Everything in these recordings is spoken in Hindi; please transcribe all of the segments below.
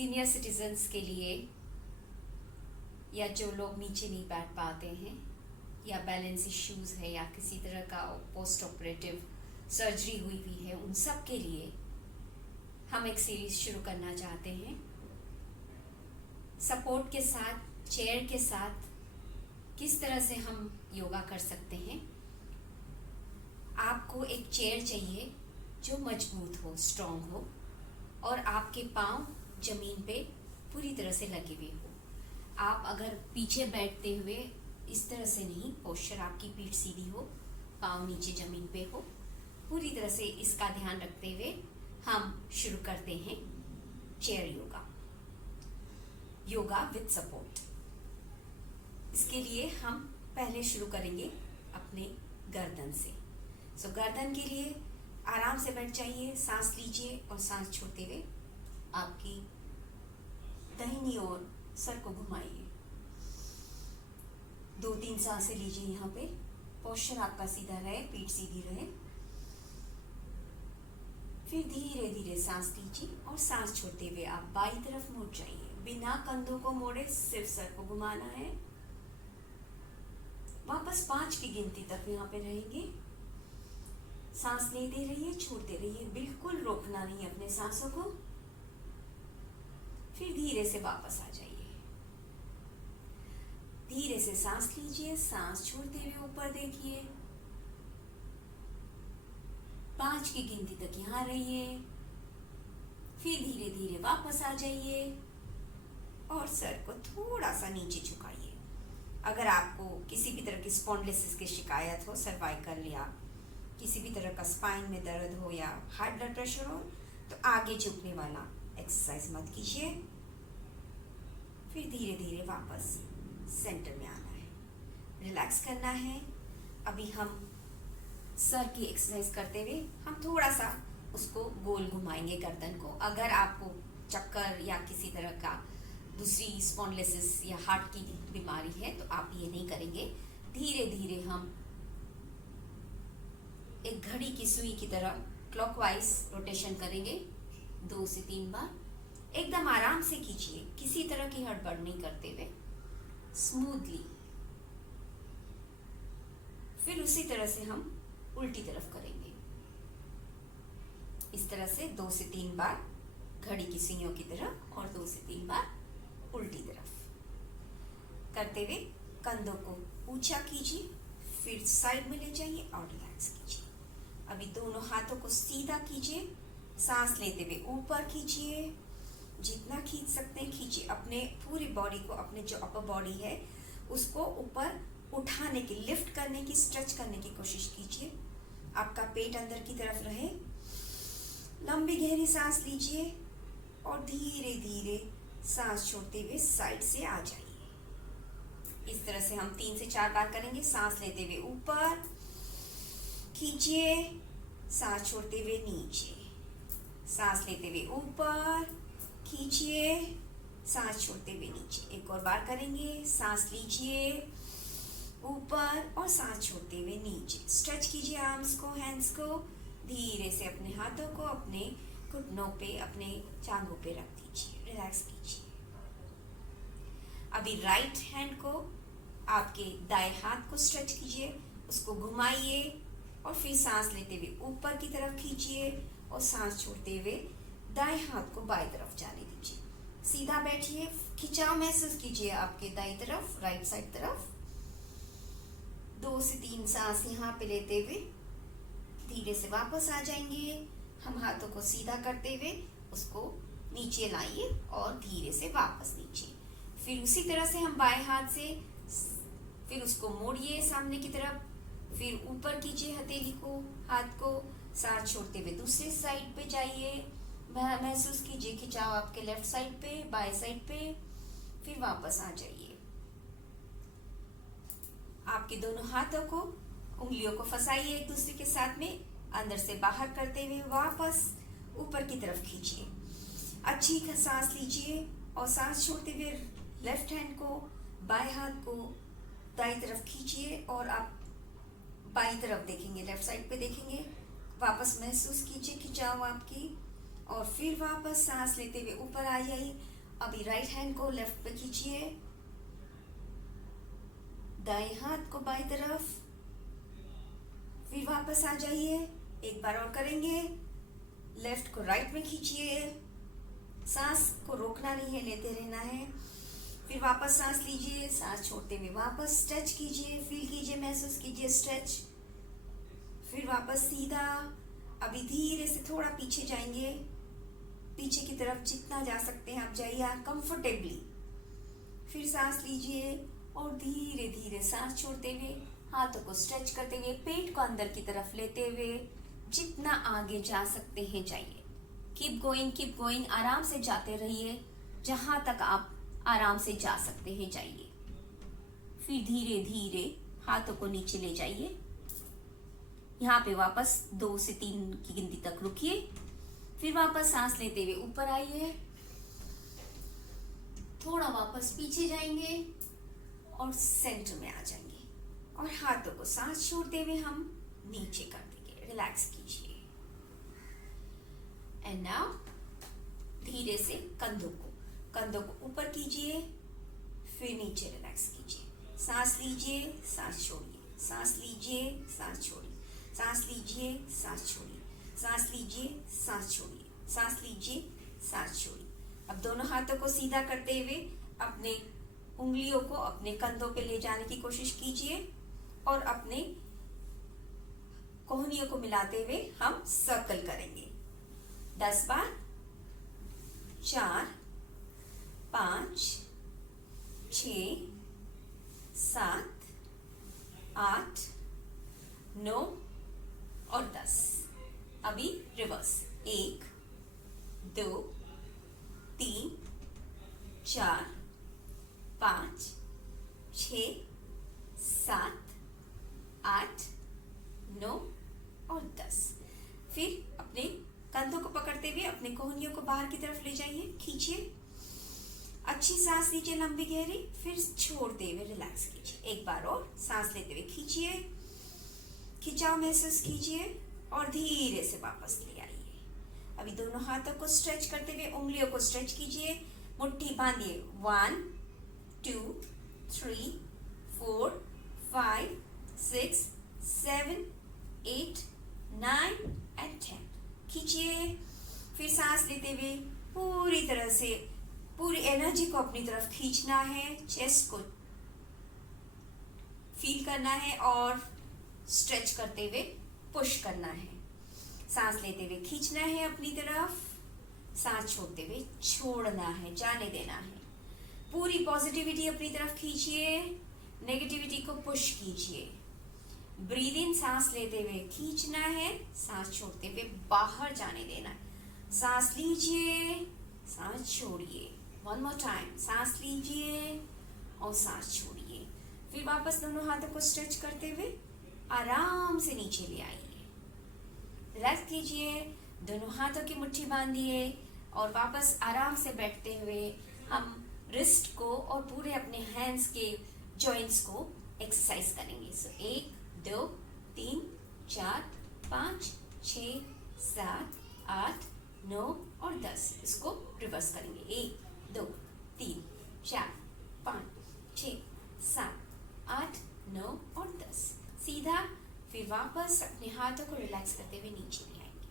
सीनियर सिटीजन्स के लिए या जो लोग नीचे नहीं बैठ पाते हैं या बैलेंस इश्यूज है या किसी तरह का पोस्ट ऑपरेटिव सर्जरी हुई है, उन सब के लिए हम एक सीरीज शुरू करना चाहते हैं सपोर्ट के साथ, चेयर के साथ। किस तरह से हम योगा कर सकते हैं। आपको एक चेयर चाहिए जो मजबूत हो, स्ट्रॉन्ग हो और आपके पाँव जमीन पे पूरी तरह से लगे हुए हो। आप अगर पीछे बैठते हुए इस तरह से नहीं, पोस्चर आपकी पीठ सीधी हो, पाँव नीचे जमीन पे हो, पूरी तरह से इसका ध्यान रखते हुए हम शुरू करते हैं chair yoga, yoga with support. इसके लिए हम पहले शुरू करेंगे अपने गर्दन से। गर्दन के लिए आराम से बैठ जाइए, सांस लीजिए और सांस छोड़ते हुए आपकी दाहिनी ओर सर को घुमाइए। 2-3 सांसें लीजिए। यहाँ पे पोस्चर आपका सीधा रहे, पीठ सीधी रहे। फिर धीरे धीरे सांस लीजिए और सांस छोड़ते हुए आप बाईं तरफ मुड़ जाइए। बिना कंधों को मोड़े सिर्फ सर को घुमाना है। वापस 5 की गिनती तक यहाँ पे रहेंगे। सांस लेते रहिए, छोड़ते रहिए, बिल्कुल रोकना नहीं अपने सांसों को। फिर धीरे से वापस आ जाइए। धीरे से सांस लीजिए, सांस छोड़ते हुए ऊपर देखिए। 5 की गिनती तक यहाँ रहिए। फिर धीरे धीरे वापस आ जाइए और सर को थोड़ा सा नीचे झुकाइए। अगर आपको किसी भी तरह की स्पॉन्डिलोसिस की शिकायत हो, सर्वाइकल या किसी भी तरह का स्पाइन में दर्द हो या हाई ब्लड प्रेशर हो, तो आगे झुकने वाला एक्सरसाइज मत कीजिए। फिर धीरे धीरे वापस सेंटर में आना है, रिलैक्स करना है। अभी हम सर की एक्सरसाइज करते हुए हम थोड़ा सा उसको गोल घुमाएंगे गर्दन को। अगर आपको चक्कर या किसी तरह का दूसरी स्पॉन्डिलोसिस या हार्ट की बीमारी है तो आप ये नहीं करेंगे। धीरे धीरे हम एक घड़ी की सुई की तरह क्लॉकवाइज रोटेशन करेंगे 2 से 3 बार। एकदम आराम से कीजिए, किसी तरह की हड़बड़ नहीं करते हुए, स्मूथली। फिर उसी तरह से हम उल्टी तरफ करेंगे। इस तरह से 2 से 3 बार घड़ी की सुइयों की तरह और 2 से 3 बार उल्टी तरफ करते हुए कंधों को ऊंचा कीजिए। फिर साइड में ले जाइए और रिलैक्स कीजिए। अभी दोनों हाथों को सीधा कीजिए, सांस लेते हुए ऊपर कीजिए। जितना खींच सकते हैं खींचिए। अपने पूरी बॉडी को, अपने जो अपर बॉडी है उसको ऊपर उठाने की, लिफ्ट करने की, स्ट्रेच करने की कोशिश कीजिए। आपका पेट अंदर की तरफ रहे। लंबी गहरी सांस लीजिए और धीरे धीरे सांस छोड़ते हुए साइड से आ जाइए। इस तरह से हम 3 से 4 बार करेंगे। सांस लेते हुए ऊपर खींचिए, सांस छोड़ते हुए नीचे, सांस लेते हुए ऊपर खींचिए, सांस छोड़ते हुए नीचे। एक और बार करेंगे। सांस लीजिए ऊपर और सांस छोड़ते हुए नीचे। स्ट्रेच कीजिए आर्म्स को, हैंड्स को। धीरे से अपने हाथों को अपने घुटनों पे, अपने जांघों पे रख दीजिए, रिलैक्स कीजिए। अभी राइट हैंड को आपके दाएं हाथ को स्ट्रेच कीजिए, उसको घुमाइए और फिर सांस लेते हुए ऊपर की तरफ खींचिए और सांस छोड़ते हुए दाएं हाथ को बाएं तरफ जाने दीजिए। सीधा बैठिए, खिंचाव महसूस कीजिए आपके दाईं तरफ, राइट साइड तरफ। 2 से 3 सांस यहाँ पे लेते हुए धीरे से वापस आ जाएंगे। हम हाथों को सीधा करते हुए उसको नीचे लाइए और धीरे से वापस नीचे। फिर उसी तरह से हम बाएं हाथ से फिर उसको मोड़िए सामने की तरफ। फिर ऊपर कीजिए हथेली को, हाथ को, सांस छोड़ते हुए दूसरे साइड पे जाइए। महसूस कीजिए खिंचाव आपके लेफ्ट साइड पे, बाएं साइड पे। फिर वापस आ जाइए। आपके दोनों हाथों को, उंगलियों को फंसाइए एक दूसरे के साथ में, अंदर से बाहर करते हुए वापस ऊपर की तरफ खींचिए। अच्छी सांस लीजिए और सांस छोड़ते हुए लेफ्ट हैंड को, बाएं हाथ को दाईं तरफ खींचिए और आप बाईं तरफ देखेंगे, लेफ्ट साइड पे देखेंगे। वापस महसूस कीजिए खिंचाव आपकी और फिर वापस सांस लेते हुए ऊपर आ जाइए। अभी राइट हैंड को लेफ्ट पे खींचिए, दाएं हाथ को बाईं तरफ, फिर वापस आ जाइए। एक बार और करेंगे। लेफ्ट को राइट में खींचिए, सांस को रोकना नहीं है, लेते रहना है। फिर वापस सांस लीजिए, सांस छोड़ते हुए वापस स्ट्रेच कीजिए, फील कीजिए, महसूस कीजिए स्ट्रेच। फिर वापस सीधा। अभी धीरे से थोड़ा पीछे जाएंगे, पीछे की तरफ जितना जा सकते हैं आप जाइए कंफर्टेबली। फिर सांस लीजिए और धीरे धीरे सांस छोड़ते हुए हाथों को स्ट्रेच करते हुए पेट को अंदर की तरफ लेते हुए जितना आगे जा सकते हैं जाइए। कीप गोइंग, आराम से जाते रहिए, जहां तक आप आराम से जा सकते हैं जाइए। फिर धीरे धीरे हाथों को नीचे ले जाइए। यहाँ पे वापस 2 से 3 की गिनती तक रुकिए। फिर वापस सांस लेते हुए ऊपर आइए, थोड़ा वापस पीछे जाएंगे और सेंटर में आ जाएंगे और हाथों को सांस छोड़ते हुए हम नीचे कर देंगे। रिलैक्स कीजिए। एंड नाउ धीरे से कंधों को ऊपर कीजिए, फिर नीचे रिलैक्स कीजिए। सांस लीजिए, सांस छोड़िए, सांस लीजिए, सांस छोड़िए, सांस लीजिए, सांस छोड़िए, सांस लीजिए, सांस छोड़िए, सांस लीजिए, सांस छोड़िए। अब दोनों हाथों को सीधा करते हुए अपने उंगलियों को अपने कंधों पे ले जाने की कोशिश कीजिए और अपने कोहनियों को मिलाते हुए हम सर्कल करेंगे 10 बार। 4, 5, 6, 7, 8, 9 और 10। अभी रिवर्स। 1, 2, 3, 4, 5, 6, 7, 8, 9 और 10। फिर अपने कंधों को पकड़ते हुए अपने कोहनियों को बाहर की तरफ ले जाइए, खींचिए, अच्छी सांस लीजिए लंबी गहरी, फिर छोड़ते हुए रिलैक्स कीजिए। एक बार और सांस लेते हुए खींचिए, खिंचाव महसूस कीजिए और धीरे से वापस ले आइए। अभी दोनों हाथों को स्ट्रेच करते हुए उंगलियों को स्ट्रेच कीजिए, मुट्ठी बांधिए। 1, 2, 3, 4, 5, 6, 7, 8, 9 and 10। खींचिए। फिर सांस लेते हुए पूरी तरह से पूरी एनर्जी को अपनी तरफ खींचना है, चेस्ट को फील करना है और स्ट्रेच करते हुए पुश करना है। सांस लेते हुए खींचना है अपनी तरफ, सांस छोड़ते हुए छोड़ना है, जाने देना है। पूरी पॉजिटिविटी अपनी तरफ खींचिए, नेगेटिविटी को पुश कीजिए। ब्रीद इन, सांस लेते हुए खींचना है, सांस छोड़ते हुए बाहर जाने देना है। सांस लीजिए, सांस छोड़िए। 1 more time। सांस लीजिए और सांस छोड़िए। फिर वापस दोनों हाथों को स्ट्रेच करते हुए आराम से नीचे ले आइए। रिलैक्स कीजिए, दोनों हाथों की मुट्ठी बांधिए और वापस आराम से बैठते हुए हम रिस्ट को और पूरे अपने हैंड्स के जॉइंट्स को एक्सरसाइज करेंगे। सो 1, 2, 3, 4, 5, 6, 7, 8, 9 और 10। इसको रिवर्स करेंगे। 1, 2, 3, 4, 5, 6, 7, 8, 9 और 10। सीधा। फिर वापस अपने हाथों को रिलैक्स करते हुए नीचे ले आएंगे।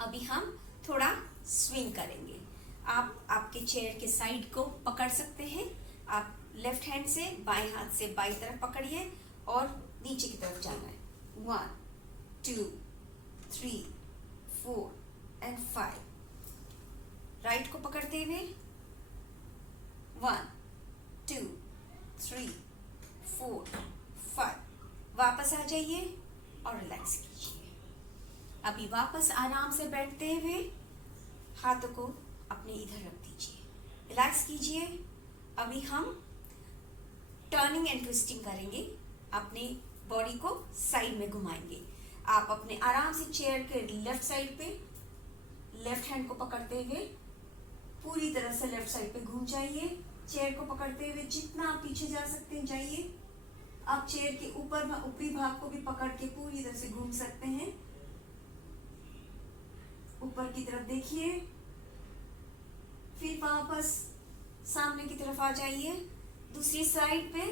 अभी हम थोड़ा स्विंग करेंगे। आप आपके चेयर के साइड को पकड़ सकते हैं। आप लेफ्ट हैंड से बाएं हाथ से बाईं तरफ पकड़िए और नीचे की तरफ जाना है। 1, 2, 3, 4 and 5। राइट को पकड़ते हुए 1, 2, 3, 4, 5। वापस आ जाइए और रिलैक्स कीजिए। अभी वापस आराम से बैठते हुए हाथों को अपने इधर रख दीजिए, रिलैक्स कीजिए। अभी हम टर्निंग एंड ट्विस्टिंग करेंगे। अपने बॉडी को साइड में घुमाएंगे। आप अपने आराम से चेयर के लेफ्ट साइड पे लेफ्ट हैंड को पकड़ते हुए पूरी तरह से लेफ्ट साइड पे घूम जाइए। चेयर को पकड़ते हुए जितना आप पीछे जा सकते हैं जाइए। आप चेयर के ऊपरी भाग को भी पकड़ के पूरी तरह से घूम सकते हैं। ऊपर की तरफ देखिए। फिर फिर वापस सामने की तरफ आ जाइए। दूसरी साइड पे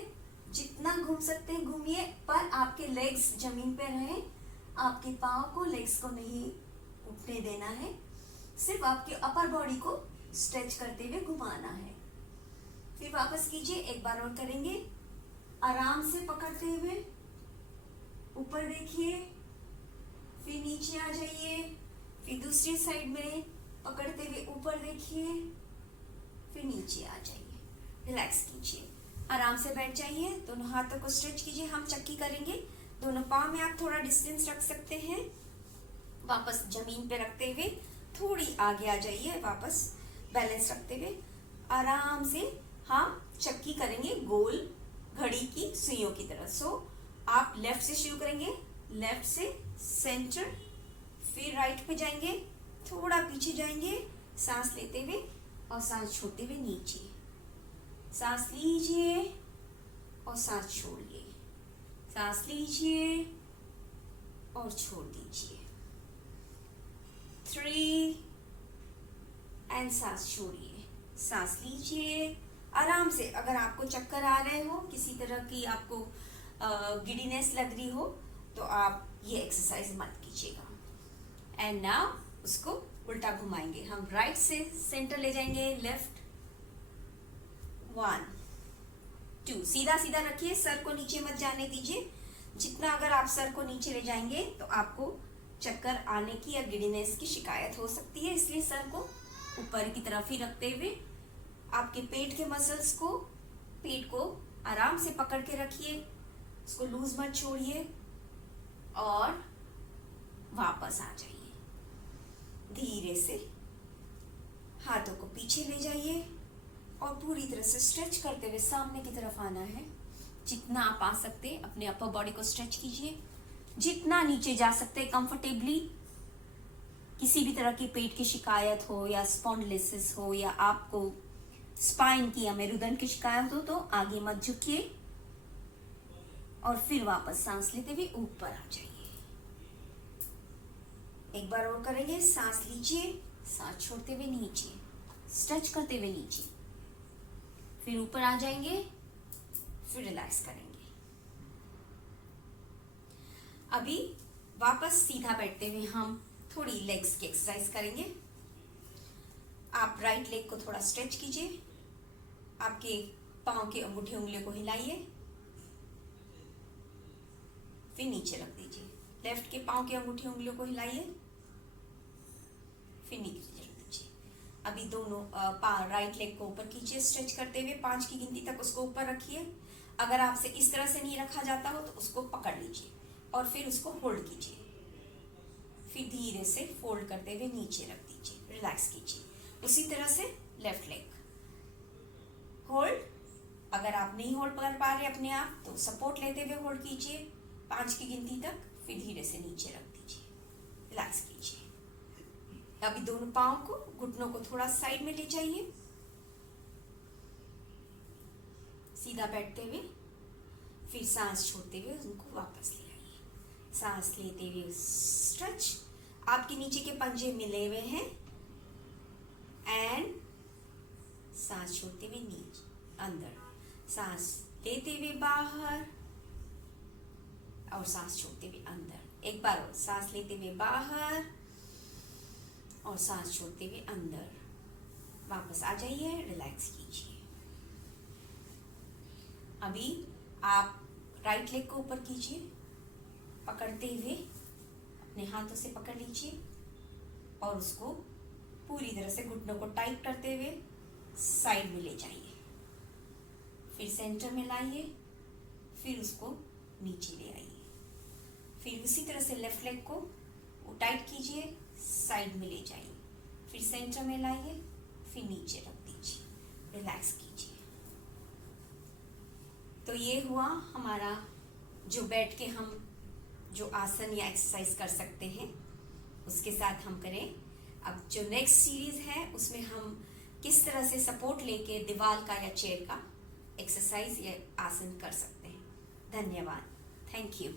जितना घूम सकते हैं घूमिए, पर आपके लेग्स जमीन पे रहें। आपके पाँव को, लेग्स को नहीं उठने देना है, सिर्फ आपके अपर बॉडी को स्ट्रेच करते हुए घुमाना है। फिर वापस कीजिए, एक बार और करेंगे। आराम से पकड़ते हुए ऊपर देखिए, फिर नीचे आ जाइए। फिर दूसरी साइड में पकड़ते हुए ऊपर देखिए, फिर नीचे आ जाइए। रिलैक्स कीजिए, आराम से बैठ जाइए। दोनों हाथों को स्ट्रेच कीजिए। हम चक्की करेंगे। दोनों पाँव में आप थोड़ा डिस्टेंस रख सकते हैं। वापस जमीन पे रखते हुए थोड़ी आगे आ जाइए। वापस बैलेंस रखते हुए आराम से हम चक्की करेंगे, गोल घड़ी की सुइयों की तरह। सो आप लेफ्ट से शुरू करेंगे, लेफ्ट से सेंटर, फिर राइट पे जाएंगे, थोड़ा पीछे जाएंगे, सांस लेते हुए और सांस छोड़ते हुए नीचे। सांस लीजिए और सांस छोड़िए, सांस लीजिए और छोड़ दीजिए। 3 एंड सांस छोड़िए, सांस लीजिए आराम से। अगर आपको चक्कर आ रहे हो, किसी तरह की आपको गिडीनेस लग रही हो, तो आप ये एक्सरसाइज मत कीजिएगा। एंड नाउ उसको उल्टा घुमाएंगे। हम राइट से सेंटर ले जाएंगे, लेफ्ट 1 2। सीधा सीधा रखिए, सर को नीचे मत जाने दीजिए। जितना अगर आप सर को नीचे ले जाएंगे तो आपको चक्कर आने की या गिडीनेस की शिकायत हो सकती है। इसलिए सर को ऊपर की तरफ ही रखते हुए आपके पेट के मसल्स को, पेट को आराम से पकड़ के रखिए, उसको लूज मत छोड़िए और वापस आ जाइए। धीरे से हाथों को पीछे ले जाइए और पूरी तरह से स्ट्रेच करते हुए सामने की तरफ आना है। जितना आप आ सकते हैं अपने अपर बॉडी को स्ट्रेच कीजिए, जितना नीचे जा सकते हैं कंफर्टेबली। किसी भी तरह की पेट की शिकायत हो या स्पॉन्डिलोसिस हो या आपको स्पाइन की या मेरुदंड की शिकायत हो तो आगे मत झुकिए और फिर वापस सांस लेते हुए ऊपर आ जाइए। एक बार और करेंगे। सांस लीजिए, सांस छोड़ते हुए नीचे, स्ट्रेच करते हुए नीचे, फिर ऊपर आ जाएंगे, फिर रिलैक्स करेंगे। अभी वापस सीधा बैठते हुए हम थोड़ी लेग्स की एक्सरसाइज करेंगे। आप राइट लेग को थोड़ा स्ट्रेच कीजिए, आपके पांव की अंगूठी उंगलियों को हिलाइए, फिर नीचे रख दीजिए। लेफ्ट के पांव की अंगूठी उंगलियों को हिलाइए, फिर नीचे रख दीजिए। अभी दोनों राइट लेग को ऊपर कीजिए स्ट्रेच करते हुए, 5 की गिनती तक उसको ऊपर रखिए। अगर आपसे इस तरह से नहीं रखा जाता हो तो उसको पकड़ लीजिए और फिर उसको होल्ड कीजिए। फिर धीरे से फोल्ड करते हुए नीचे रख दीजिए, रिलैक्स कीजिए। उसी तरह से लेफ्ट लेग होल्ड। अगर आप नहीं होल्ड कर पा रहे अपने आप तो सपोर्ट लेते हुए होल्ड कीजिए 5 की गिनती तक, फिर धीरे से नीचे रख दीजिए, रिलैक्स कीजिए। अभी दोनों पाँव को, घुटनों को थोड़ा साइड में ले जाइए, सीधा बैठते हुए, फिर सांस छोड़ते हुए उनको वापस ले आइए। सांस लेते हुए स्ट्रेच, आपके नीचे के पंजे मिले हुए हैं, एंड सांस छोड़ते हुए नीचे अंदर, सांस लेते हुए बाहर और सांस छोड़ते हुए अंदर। एक बार और सांस लेते हुए बाहर और सांस छोड़ते हुए अंदर। वापस आ जाइए, रिलैक्स कीजिए। अभी आप राइट लेग को ऊपर कीजिए, पकड़ते हुए अपने हाथों से पकड़ लीजिए और उसको पूरी तरह से घुटनों को टाइट करते हुए साइड में ले जाइए, फिर सेंटर में लाइए, फिर उसको नीचे ले आइए। फिर उसी तरह से लेफ्ट लेग को टाइट कीजिए, साइड में ले जाइए, फिर सेंटर में लाइए, फिर नीचे रख दीजिए, रिलैक्स कीजिए। तो ये हुआ हमारा जो बैठ के हम जो आसन या एक्सरसाइज कर सकते हैं, उसके साथ हम करें। अब जो नेक्स्ट सीरीज है उसमें हम किस तरह से सपोर्ट लेके दीवार का या चेयर का एक्सरसाइज या आसन कर सकते हैं। धन्यवाद, थैंक यू।